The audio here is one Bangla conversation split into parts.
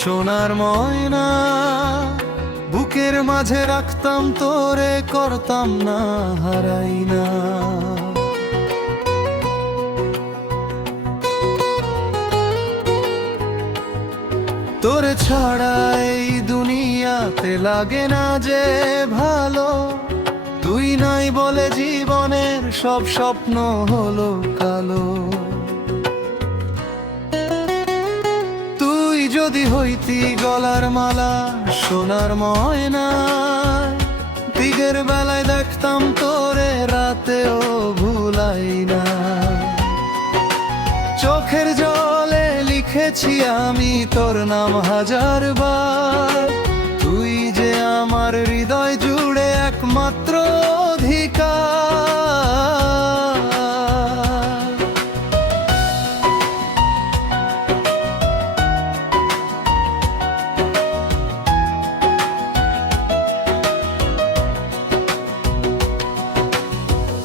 সোনার ময়না, বুকের মাঝে রাখতাম তোরে, করতাম না হারাই না। তোরে ছাড়া এই দুনিয়াতে লাগে না যে ভালো, তুই নাই বলে জীবনের সব স্বপ্ন হলো কালো। তুই যদি হইতি গলার মালা, সোনার ময়না, দিগের বেলায় দেখতাম তোরে, রাতেও ভুলাই না। চোখের জলে লিখেছি আমি তোর নাম হাজার বার, তুই যে আমার হৃদয় জুড়ে একমাত্র অধিকার।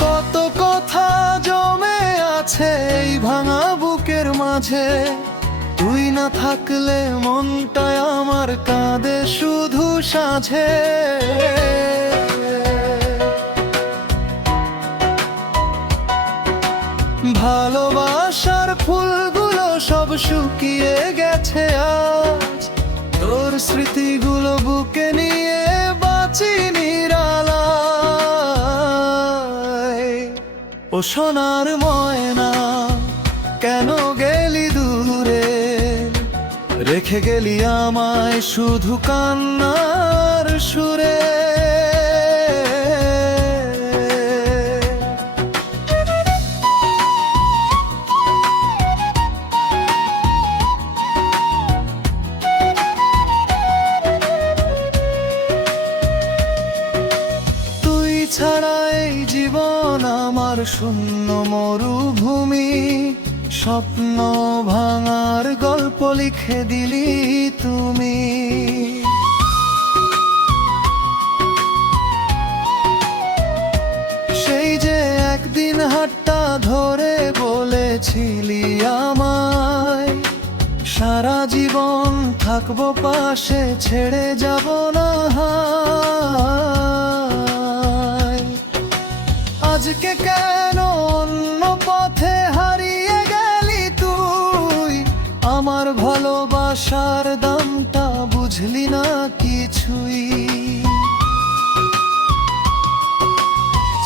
কত কথা জমে আছে এই ভাঙা বুকের মাঝে, তুই না থাকলে মনটায় আমার কাঁদে শুধু সাঁঝে। ভালোবাসার ফুলগুলো সব শুকিয়ে গেছে আজ, তোর স্মৃতিগুলো বুকে নিয়ে বাঁচি নিরালায়। ও সোনার ময়না, কেন গেলি দূরে, রেখে গেলি আমায় শুধু কান্নার সুরে। তুই ছাড়া এই জীবন আমার শূন্য মরুভূমি, স্বপ্ন ভাঙার গল্প লিখে দিলি তুমি। সেই যে একদিন হাতটা ধরে বলেছিলি আমায়, সারা জীবন থাকবো পাশে, ছেড়ে যাব না হায়। আজকে কেন অন্য পথে হারিয়ে গেলি তুই, আমার ভালোবাসার দামটা বুঝলি না কিছুই।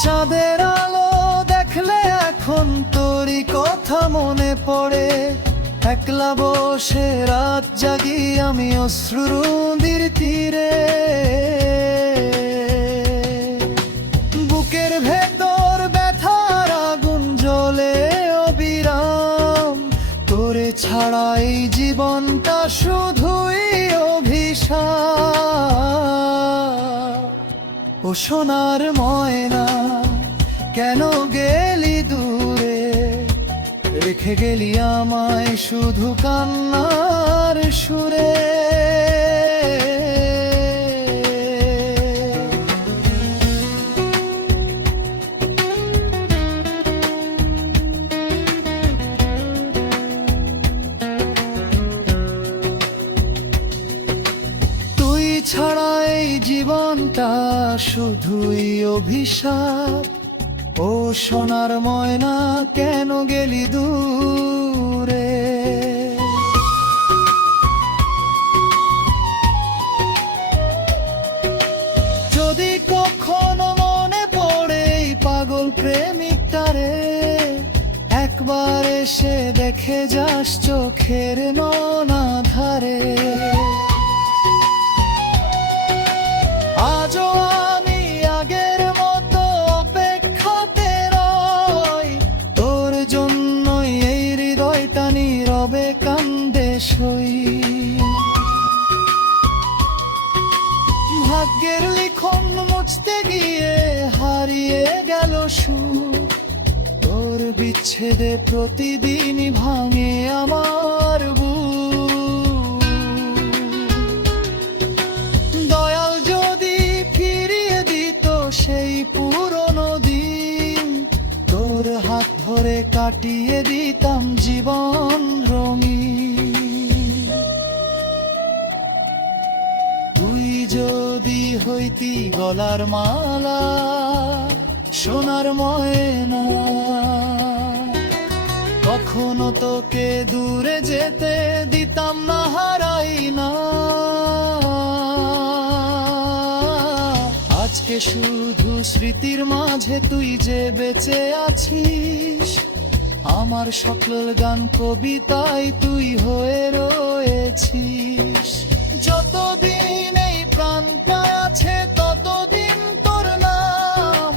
চাঁদের আলো দেখলে এখন তোরই কথা মনে পড়ে, একলা বসে রাত জাগি আমি অশ্রুর তীরে। বুকের ভেতর ব্যথার আগুন জ্বলে অবিরাম, তোরে ছাড়া এই জীবনটা শুধুই অভিশাপ। ও সোনার ময়না, কেন গেলি দূরে, রেখে গেলি আমায় শুধু কান্নার সুরে। তুই ছাড়া এই জীবনটা শুধুই অভিশাপ। ও সোনার ময়না, কেন গেলি দূরে। যদি কখনো মনে পড়ে এই পাগল প্রেমিকটারে, একবার এসে দেখে যাস চোখের ননা ধারে। আজও আমি আগের মতো অপেক্ষাতে রই, তোর জন্যই এই হৃদয়টা নীরবে কান্দে সই। ভাগ্যের লিখন মুছতে গিয়ে হারিয়ে গেল সুর, তোর বিচ্ছেদে প্রতিদিনই ভাঙে আমার বুক। দয়াল যদি ফিরিয়ে দিত সেই পুরনো দিন, তোর হাত ধরে কাটিয়ে দিতাম জীবন রঙিন। হইতি গলার মালা, সোনার ময়না। কখনো তোকে দূরে যেতে দিতাম না, হারাই না। আজকে শুধু স্মৃতির মাঝে তুই যে বেঁচে আছিস, আমার সকল গান কবিতায় তুই হয়ে রয়েছিস। যতদিন এই প্রাণটা আছে ততদিন তোর নাম,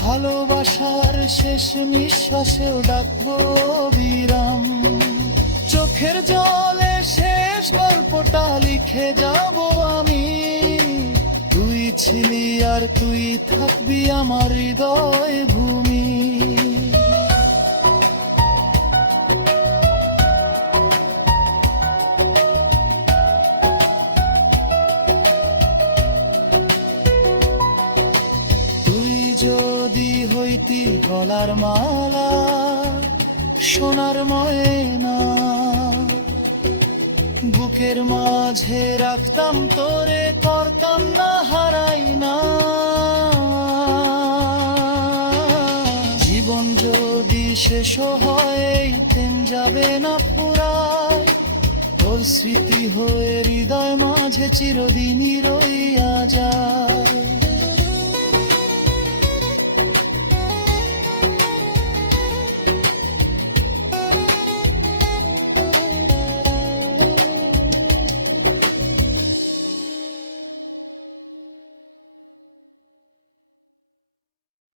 ভালোবাসার শেষ নিঃশ্বাসেও ডাকবো বিরাম। চোখের জলে শেষ গল্পটা লিখে যাব আমি, তুই ছিলি আর তুই থাকবি আমার হৃদয় ভূমি। যদি হইতি গলার মালা, সোনার ময়না, বুকের মাঝে রাখতাম তোরে, করতাম না হারাই না। জীবন যদি শেষ হয় এই প্রেম যাবে না ফুরায়, তোর স্মৃতি হয়ে হৃদয় মাঝে চিরদিনই রইয়া যায়।